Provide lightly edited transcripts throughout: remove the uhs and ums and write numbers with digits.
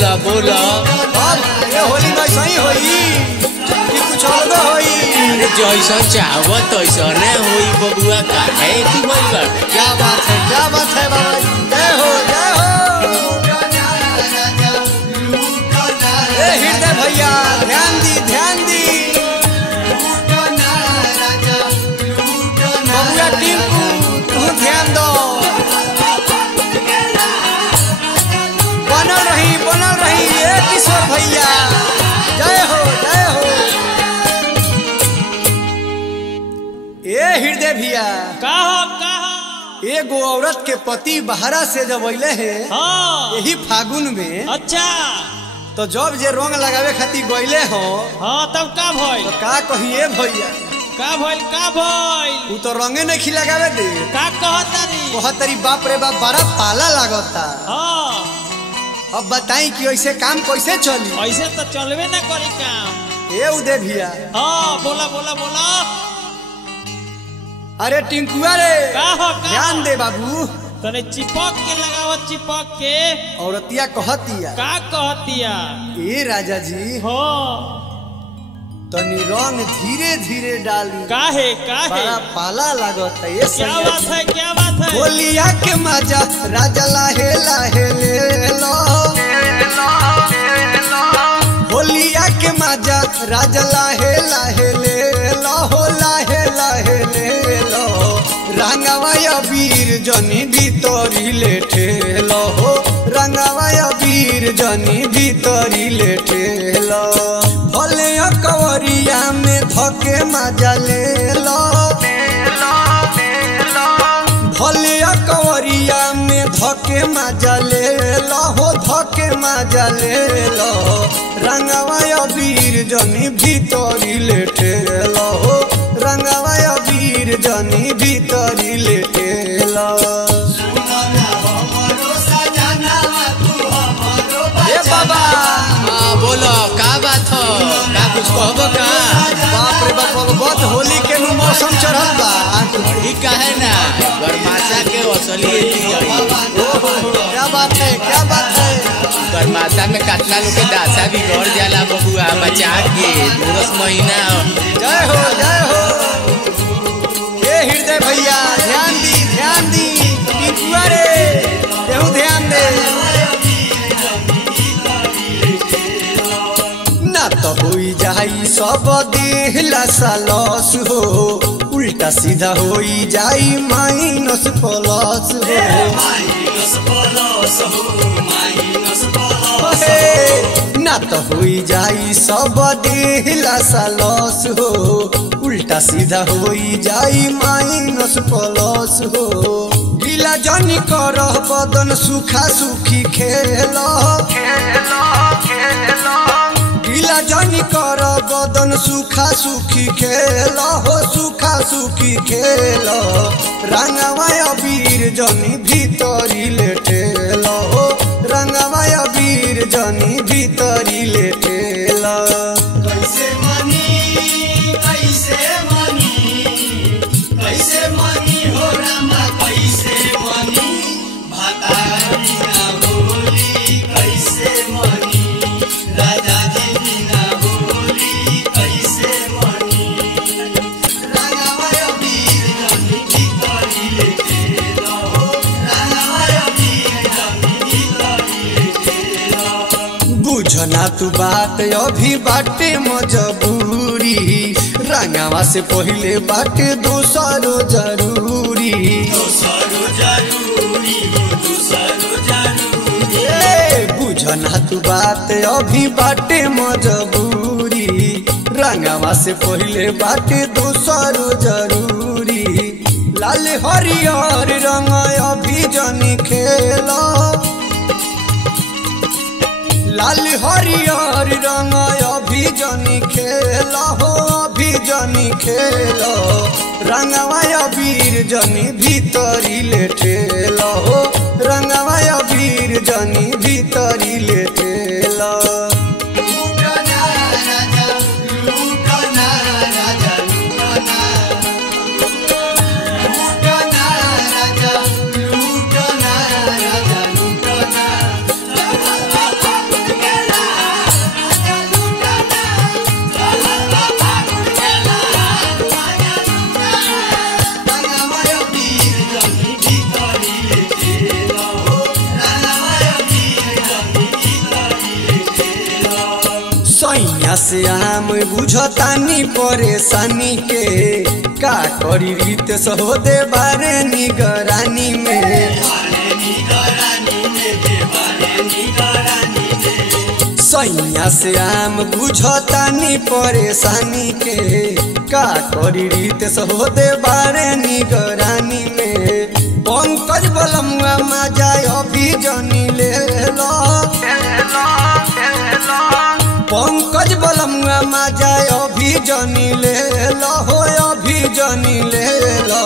बोला बोला। ये होली में सही होई कि कुछ अलग होई? अरे जैसा चाहत तैसा ने होई बबुआ काहे की होई बा। क्या बात है बाबा। जय हो ए हृदय भैया ध्यान दी बबुआ टिंकू तू ध्यान दो। बनल रही ए किशोर भैया जय हो। ए हृदय भैया कहा एगो औरत के पति बहरा से जब अइले है हाँ यही फागुन में, अच्छा तो जब जे रंग लगावे खातिर गइले हो हाँ तब का भइल तो का कहिए भैया का भइल उ तो रंगे नहीं लगावे दे। का कहतारी कहतरी बाप रे बाप बड़ा पाला लागता। हाँ अब बताई कि ऐसे काम कैसे चली? ऐसे तो चलवे ना करी काम। ए उदय भैया हाँ बोला अरे टिंकुआ रे का ध्यान दे बाबू। तने चिपक के लगाव चिपक के। औरतिया कहतिया का कहतिया ए राजा जी हो तनी रंग धीरे धीरे डाली काहे बड़ा पाला लागता। ये क्या बात है होलिया के मजा राजा लाहे ले लो। होलिया के मजा राजा लाहे ले लो हो लाहे ले लो। रंगवा वीर जनी भीतरी ले ठेलो हो रंगवा वीर जनी भीतरी ले ठेलो। भले कवरिया में धके मजा ले लो। भले कवरिया में धके मजा ले लो हो धके मजा ले लो। रंगवा वीर जनी भीतरी ले ठेलो हो रंगवा वीर जनी भीतरी ले ठेलो। ए बाबा हाँ बोलो का बात हो का कुछ कहबो का। बाप रे बाप बहुत होली के मौसम चढ़ल बा। ठीक काहे ना गरमासा के असली क्या बात है गरमासा में कतना लोग के दासा भी गड़ जाला बबुआ बचा के 10 महीना। जय हो ए हृदय भैया ध्यान दी टिंकुआ रे केहू ध्यान दे ना तो होई जाई सब देहला सालस हो उल्टा सीधा होई जाई माइनस प्लस हो। ना तो होई जाई सब देहला सालस हो उल्टा सीधा होई जाई माइनस प्लस हो। गीला जनी कर बदन सुखा सुखी खेलो। गीला जनी कर बदन सुखा सुखी खेलो हो सुखा सुखी खेलो। रंगवा वीर जनी भीतरी ले ठेलो हो रंगवा वीर जनी भीतरी ले ठेलो। कैसे मनी हो रामा कैसे मनी भातारी ना होली कैसे मनी राजा जी बिना होली कैसे मनी। रंगवा वीर जनी भीतरी ले ठेलो रंगवा वीर जनी भीतरी ले ठेलो। बुझना तू बात अभी बाटे मजबूरी रंगवा से पहले बाटे दूसरो जरूरी। बुझना तू बात अभी बाटे मजबूरी रंगवा से पहले बाटे दूसरो जरूरी। लाल हरियर रंग अभी जनी खेलो। लाल हरियर रंग अभी जनी खेलो हो अभी जनी खेलो। रंगवा वीर जनी भीतरी ले ठेलो हो रंगवा वीर जनी भीतरी ले ठेलो। से आम बुझतानी परेशानी के का करी रीत सहो दे बारे निगरानी में सैया से आम बुझतानी परेशानी के का करी रीत सहो दे बारे निगरानी में पंकज बलमुआ मजा अभी जनी ले लो पंकज बलमुआ मजा अभी जनी ले लो हो अभी जनी ले लो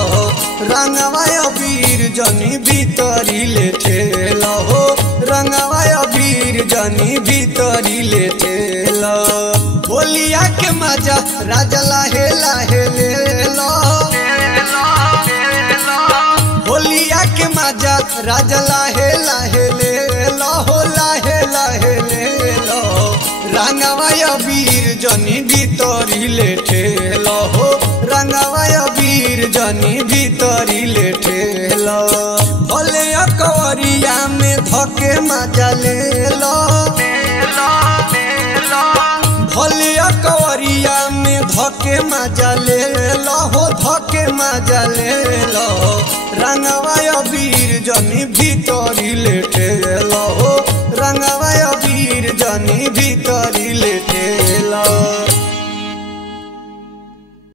रंगवा अबीर जनी भीतरी ले ठेलो हो रंगवा अबीर जनी भीतरी ले ठेलो होलिया के मजा राजा लाहे लाहे ले लो होलिया के मजा राजा लाहे लाहे ले लो हो लाहे लाहे ले लो रंगवा अबीर जनी भीतरी ले ठेलो हो रंगवा अबीर जनी भीतरी ले ठेलो भले अकवरिया में धके मजा ले लो भले अकवरिया में धके मजा ले लो हो धके मजा ले लो रंगवा अबीर जनी भीतरी ले ठेलो हो रंगवा अबीर जनी भीतरी ले ठेलो।